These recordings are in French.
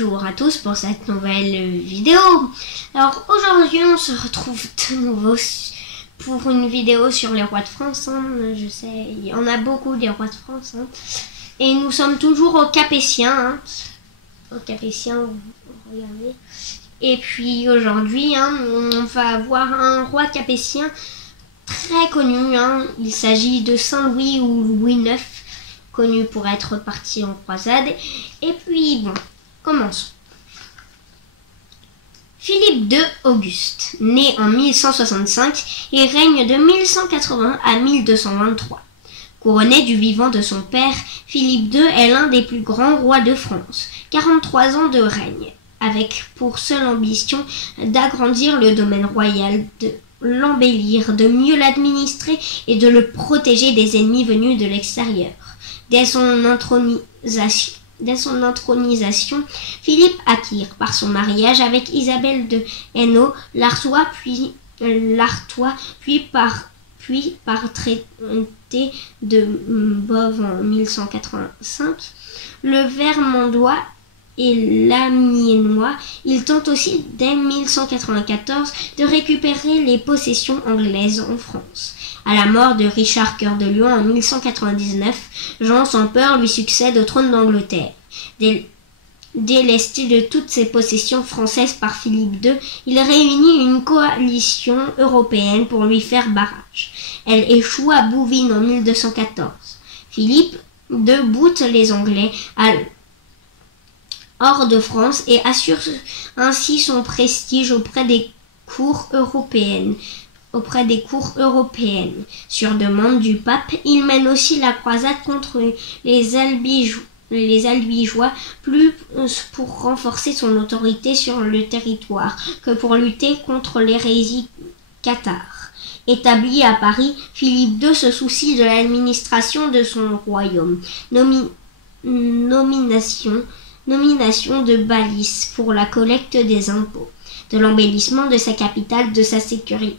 Bonjour à tous pour cette nouvelle vidéo. Alors aujourd'hui on se retrouve de nouveau pour une vidéo sur les rois de France. Je sais, il y en a beaucoup des rois de France. Et nous sommes toujours au Capétien. Au Capétien, regardez. Et puis aujourd'hui on va avoir un roi capétien très connu. Il s'agit de Saint-Louis ou Louis IX, connu pour être parti en croisade. Et puis bon, commençons. Philippe II Auguste, né en 1165 et règne de 1180 à 1223. Couronné du vivant de son père, Philippe II est l'un des plus grands rois de France. 43 ans de règne, avec pour seule ambition d'agrandir le domaine royal, de l'embellir, de mieux l'administrer et de le protéger des ennemis venus de l'extérieur. Dès son intronisation, Philippe acquiert par son mariage avec Isabelle de Hainaut l'Artois, puis par traité de Boves en 1185, le Vermandois et l'Amiénois. Il tente aussi dès 1194 de récupérer les possessions anglaises en France. À la mort de Richard Cœur de Lion en 1199, Jean sans peur lui succède au trône d'Angleterre. Délesté de toutes ses possessions françaises par Philippe II, il réunit une coalition européenne pour lui faire barrage. Elle échoue à Bouvines en 1214. Philippe II boute les Anglais hors de France et assure ainsi son prestige auprès des cours européennes. Sur demande du pape, il mène aussi la croisade contre les Albigeois, plus pour renforcer son autorité sur le territoire que pour lutter contre l'hérésie cathare. Établi à Paris, Philippe II se soucie de l'administration de son royaume. Nomination de balices pour la collecte des impôts, de l'embellissement de sa capitale, de sa sécurité,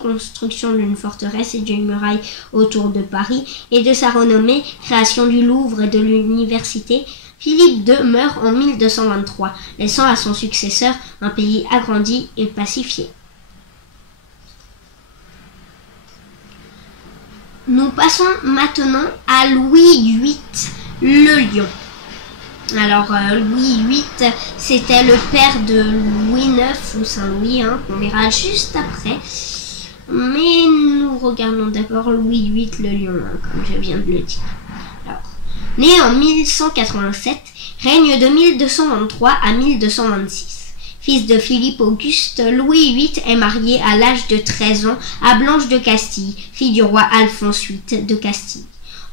construction d'une forteresse et d'une muraille autour de Paris, et de sa renommée, création du Louvre et de l'université. Philippe II meurt en 1223, laissant à son successeur un pays agrandi et pacifié. Nous passons maintenant à Louis VIII le Lion. Alors Louis VIII, c'était le père de Louis IX ou Saint-Louis, qu'on verra juste après. Mais nous regardons d'abord Louis VIII le Lion, comme je viens de le dire. Alors, né en 1187, règne de 1223 à 1226. Fils de Philippe Auguste, Louis VIII est marié à l'âge de 13 ans à Blanche de Castille, fille du roi Alphonse VIII de Castille.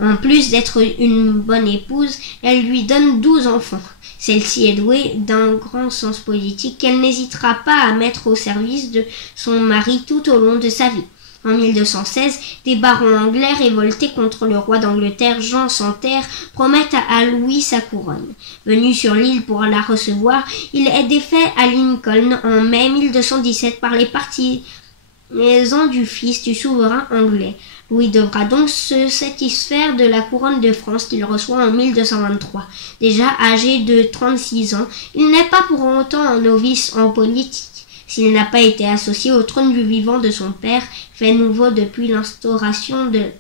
En plus d'être une bonne épouse, elle lui donne 12 enfants. Celle-ci est douée d'un grand sens politique qu'elle n'hésitera pas à mettre au service de son mari tout au long de sa vie. En 1216, des barons anglais révoltés contre le roi d'Angleterre Jean sans terre promettent à Louis sa couronne. Venu sur l'île pour la recevoir, il est défait à Lincoln en mai 1217 par les partisans du fils du souverain anglais. Louis devra donc se satisfaire de la couronne de France qu'il reçoit en 1223. Déjà âgé de 36 ans, il n'est pas pour autant un novice en politique. S'il n'a pas été associé au trône du vivant de son père, fait nouveau depuis l'instauration de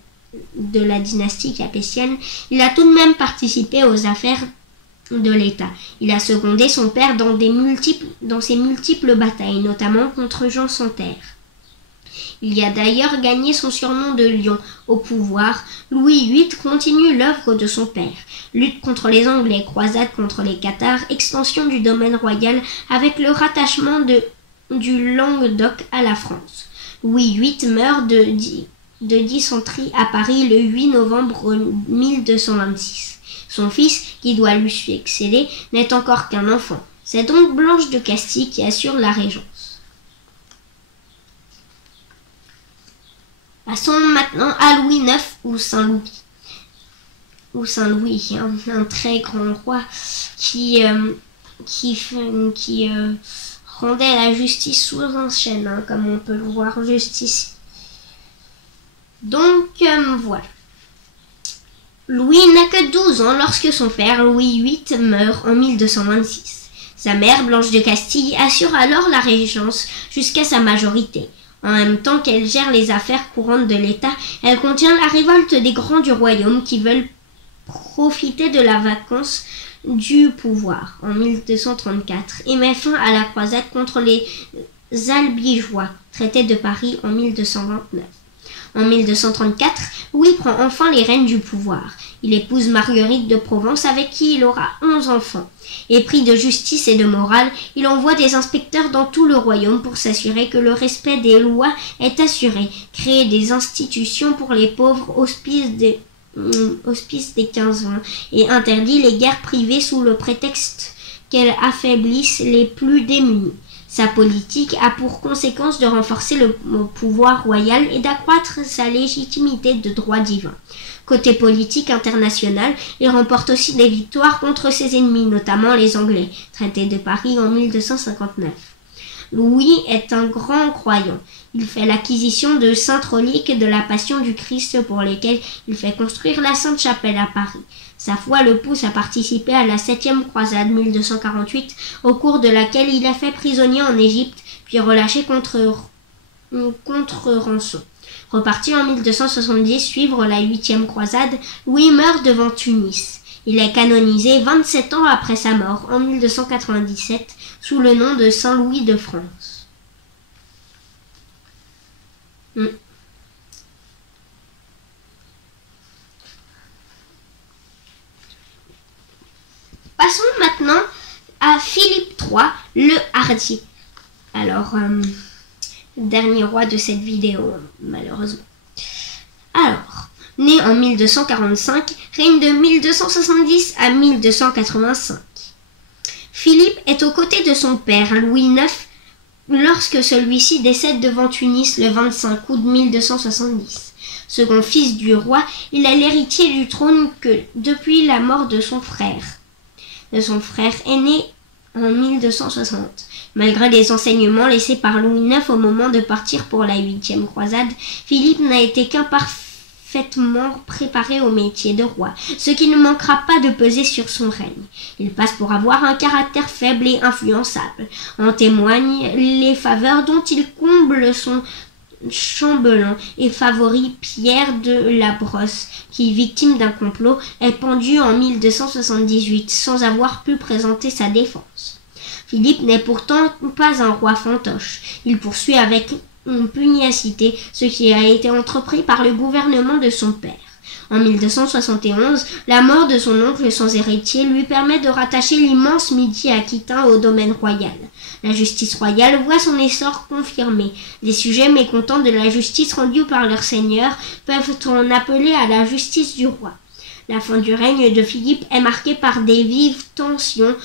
la dynastie capétienne, il a tout de même participé aux affaires de l'État. Il a secondé son père dans ses multiples batailles, notamment contre Jean sans terre. Il a d'ailleurs gagné son surnom de Lion. Au pouvoir, Louis VIII continue l'œuvre de son père. Lutte contre les Anglais, croisade contre les Cathares, extension du domaine royal avec le rattachement du Languedoc à la France. Louis VIII meurt de dysenterie à Paris le 8 novembre 1226. Son fils, qui doit lui succéder, n'est encore qu'un enfant. C'est donc Blanche de Castille qui assure la régence. Passons maintenant à Louis IX ou Saint-Louis. Un très grand roi qui rendait la justice sous un chêne, comme on peut le voir juste ici. Donc voilà. Louis n'a que 12 ans lorsque son père, Louis VIII, meurt en 1226. Sa mère, Blanche de Castille, assure alors la régence jusqu'à sa majorité. En même temps qu'elle gère les affaires courantes de l'État, elle contient la révolte des grands du royaume qui veulent profiter de la vacance du pouvoir en 1234 et met fin à la croisade contre les Albigeois, traité de Paris en 1229. En 1234, Louis prend enfin les rênes du pouvoir. Il épouse Marguerite de Provence avec qui il aura 11 enfants. Épris de justice et de morale, il envoie des inspecteurs dans tout le royaume pour s'assurer que le respect des lois est assuré, créer des institutions pour les pauvres, hospices des 15 ans et interdit les guerres privées sous le prétexte qu'elles affaiblissent les plus démunis. Sa politique a pour conséquence de renforcer le pouvoir royal et d'accroître sa légitimité de droit divin. Côté politique international, il remporte aussi des victoires contre ses ennemis, notamment les Anglais, traité de Paris en 1259. Louis est un grand croyant. Il fait l'acquisition de saintes reliques de la Passion du Christ pour lesquelles il fait construire la Sainte Chapelle à Paris. Sa foi le pousse à participer à la 7e croisade 1248, au cours de laquelle il est fait prisonnier en Égypte, puis relâché contre rançon. Reparti en 1270 suivre la 8e croisade, Louis meurt devant Tunis. Il est canonisé 27 ans après sa mort, en 1297, sous le nom de Saint Louis de France. Passons maintenant à Philippe III, le Hardi. Alors, dernier roi de cette vidéo, malheureusement. Alors, né en 1245, règne de 1270 à 1285. Philippe est aux côtés de son père, Louis IX, lorsque celui-ci décède devant Tunis le 25 août 1270. Second fils du roi, il est l'héritier du trône que depuis la mort de son frère aîné en 1260. Malgré les enseignements laissés par Louis IX au moment de partir pour la 8e croisade, Philippe n'a été qu'imparfaitement préparé au métier de roi, ce qui ne manquera pas de peser sur son règne. Il passe pour avoir un caractère faible et influençable. En témoignent les faveurs dont il comble son chambellan et favori Pierre de la Brosse, qui, victime d'un complot, est pendu en 1278 sans avoir pu présenter sa défense. Philippe n'est pourtant pas un roi fantoche. Il poursuit avec une pugnacité ce qui a été entrepris par le gouvernement de son père. En 1271, la mort de son oncle sans héritier lui permet de rattacher l'immense Midi-Aquitain au domaine royal. La justice royale voit son essor confirmé. Les sujets mécontents de la justice rendue par leur seigneur peuvent en appeler à la justice du roi. La fin du règne de Philippe est marquée par des vives tensions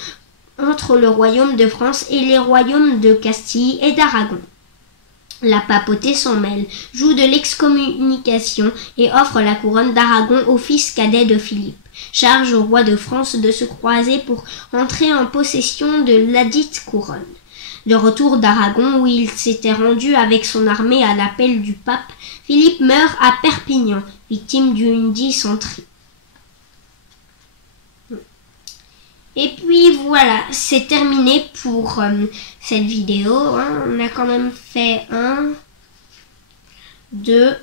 entre le royaume de France et les royaumes de Castille et d'Aragon. La papauté s'en mêle, joue de l'excommunication et offre la couronne d'Aragon au fils cadet de Philippe. Charge au roi de France de se croiser pour entrer en possession de ladite couronne. De retour d'Aragon, où il s'était rendu avec son armée à l'appel du pape, Philippe meurt à Perpignan, victime d'une dysenterie. Et puis voilà, c'est terminé pour cette vidéo. On a quand même fait 1, 2,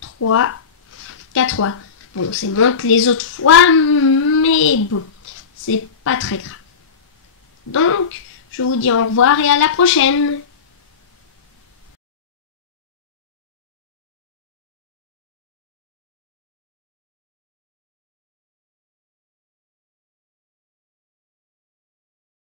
3, 4 fois. Bon, c'est moins que les autres fois, mais bon, c'est pas très grave. Donc, je vous dis au revoir et à la prochaine.